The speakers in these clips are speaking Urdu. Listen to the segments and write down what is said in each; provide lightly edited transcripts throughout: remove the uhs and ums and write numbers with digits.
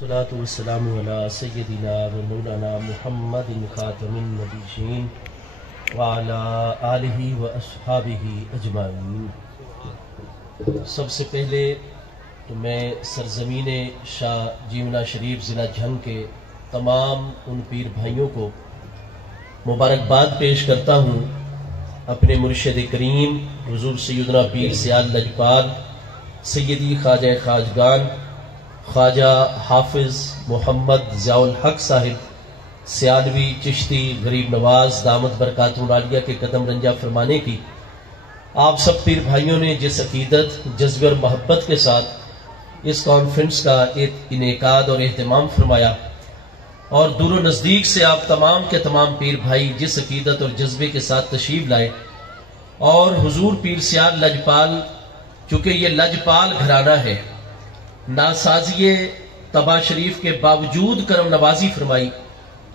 الصلاة والسلام علی سیدنا و مولانا محمد خاتم النبیین وعلی آلہ و اصحابہ اجمعین۔ سب سے پہلے تو میں سرزمین شاہ جیمنا شریف ضلع جھنگ کے تمام ان پیر بھائیوں کو مبارکباد پیش کرتا ہوں اپنے مرشد کریم حضور سیدنا پیر سیال لجپال سیدی خواجہ خواجگان خواجہ حافظ محمد ضیاء الحق صاحب سیالوی چشتی غریب نواز دامت برکاتہ العالیہ کے قدم رنجہ فرمانے کی آپ سب پیر بھائیوں نے جس عقیدت جذبے اور محبت کے ساتھ اس کانفرنس کا انعقاد اور اہتمام فرمایا، اور دور و نزدیک سے آپ تمام کے تمام پیر بھائی جس عقیدت اور جذبے کے ساتھ تشریف لائے، اور حضور پیر سیال لجپال چونکہ یہ لجپال گھرانہ ہے، ناسازی طبع شریف کے باوجود کرم نوازی فرمائی۔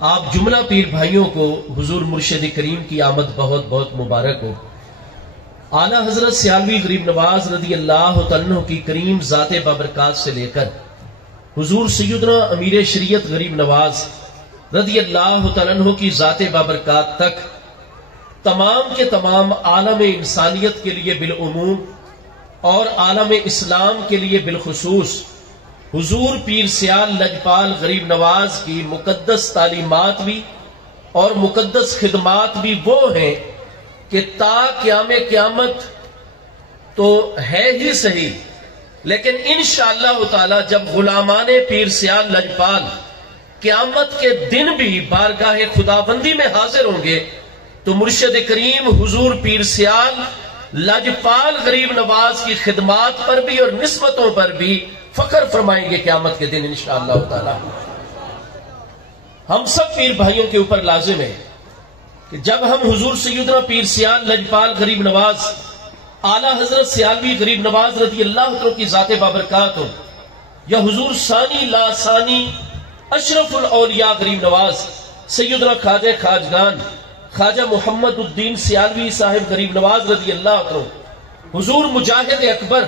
آپ جملہ پیر بھائیوں کو حضور مرشد کریم کی آمد بہت بہت مبارک ہو۔ اعلیٰ حضرت سیالوی غریب نواز رضی اللہ تعالیٰ عنہ کی کریم ذات بابرکات سے لے کر حضور سیدنا امیر شریعت غریب نواز رضی اللہ تعالیٰ عنہ کی ذات بابرکات تک تمام کے تمام عالم انسانیت کے لیے بالعموم اور عالم اسلام کے لیے بالخصوص حضور پیر سیال لجپال غریب نواز کی مقدس تعلیمات بھی اور مقدس خدمات بھی وہ ہیں کہ تا قیام قیامت تو ہے ہی صحیح، لیکن انشاءاللہ تعالی جب غلامان پیر سیال لجپال قیامت کے دن بھی بارگاہ خداوندی میں حاضر ہوں گے تو مرشد کریم حضور پیر سیال لجپال غریب نواز کی خدمات پر بھی اور نسبتوں پر بھی فخر فرمائیں گے قیامت کے دن انشاءاللہ تعالی۔ ہم سب پیر بھائیوں کے اوپر لازم ہے کہ جب ہم حضور سیدنا پیر سیال لجپال غریب نواز اعلیٰ حضرت سیالوی غریب نواز رضی اللہ عنہ کی ذات بابرکات ہو، یا حضور ثانی لا ثانی اشرف الاولیاء غریب نواز سیدنا خواجہ خواجگان خواجہ محمد الدین سیالوی صاحب غریب نواز رضی اللہ عنہ، حضور مجاہد اکبر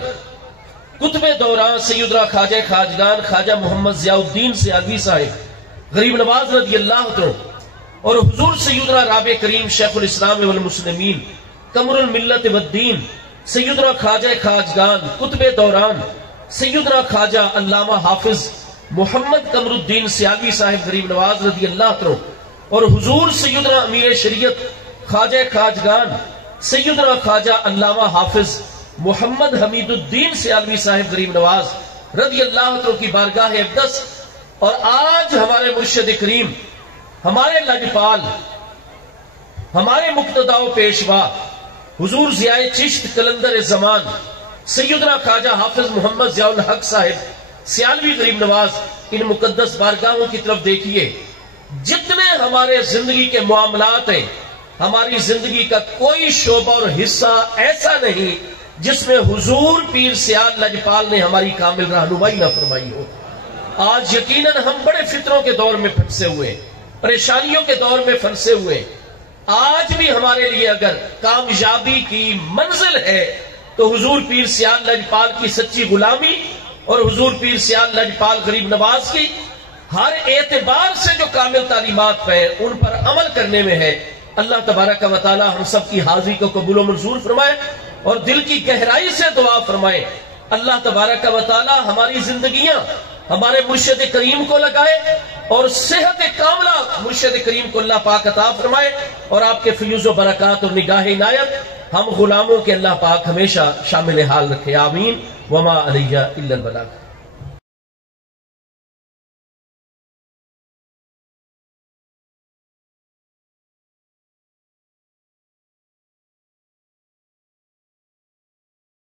قطب دوران سیدنا خواجہ خواجگان خواجہ محمد ضیاء الدین سیالوی صاحب غریب نواز رضی اللہ عنہ، اور حضور سیدنا رابع کریم شیخ الاسلام والمسلمین قمر الملت والدین سیدنا خواجہ خواجگان قطب دوران سیدنا خواجہ علامہ حافظ محمد قمر الدین سیالوی صاحب غریب نواز رضی اللہ عنہ، اور حضور سیدنا امیر شریعت خواجہ خواجگان سیدنا خواجہ علامہ حافظ محمد حمید الدین سیالوی صاحب غریب نواز رضی اللہ عنہ کی بارگاہ اقدس، اور آج ہمارے مرشد کریم ہمارے لجپال ہمارے مقتداء و پیشوا حضور ضیاء چشت قلندر زمان سیدنا خواجہ حافظ محمد ضیاء الحق صاحب سیالوی غریب نواز ان مقدس بارگاہوں کی طرف دیکھیے۔ جتنے ہمارے زندگی کے معاملات ہیں، ہماری زندگی کا کوئی شعبہ اور حصہ ایسا نہیں جس میں حضور پیر سیال لجپال نے ہماری کامل رہنمائی نہ فرمائی ہو۔ آج یقیناً ہم بڑے فطروں کے دور میں پھنسے ہوئے، پریشانیوں کے دور میں پھنسے ہوئے۔ آج بھی ہمارے لیے اگر کامیابی کی منزل ہے تو حضور پیر سیال لجپال کی سچی غلامی اور حضور پیر سیال لجپال غریب نواز کی ہر اعتبار سے جو کامل تعلیمات ہیں ان پر عمل کرنے میں ہے۔ اللہ تبارک و تعالی ہم سب کی حاضری کو قبول و منظور فرمائے اور دل کی گہرائی سے دعا فرمائے۔ اللہ تبارک و تعالی ہماری زندگیاں ہمارے مرشد کریم کو لگائے اور صحت کاملہ مرشد کریم کو اللہ پاک عطا فرمائے، اور آپ کے فیوز و برکات اور نگاہ عنایت ہم غلاموں کے اللہ پاک ہمیشہ شامل حال رکھے، آمین۔ وما علیہ الا البلاغ۔